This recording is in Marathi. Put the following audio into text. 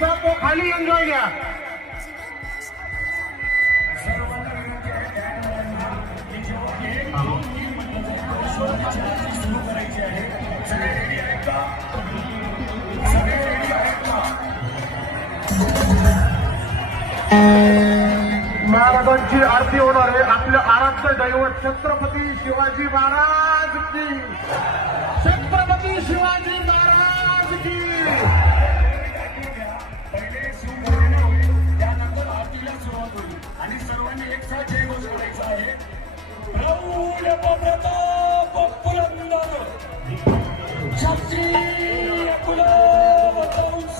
माणसं तो खाली एन्जॉय घ्या. महाराजांची आरती होणार आहे. आपलं आराध्य दैवत छत्रपती शिवाजी महाराज की. छत्रपती शिवाजी महाराज की. पहिले शिवभजन होईल, त्यानंतर आरतीला सुरुवात होईल आणि सर्वांनी एक साथ जय घोष करायचा आहे. प्रौढ प्रताप पुरंदर क्षत्रिय कुलवंश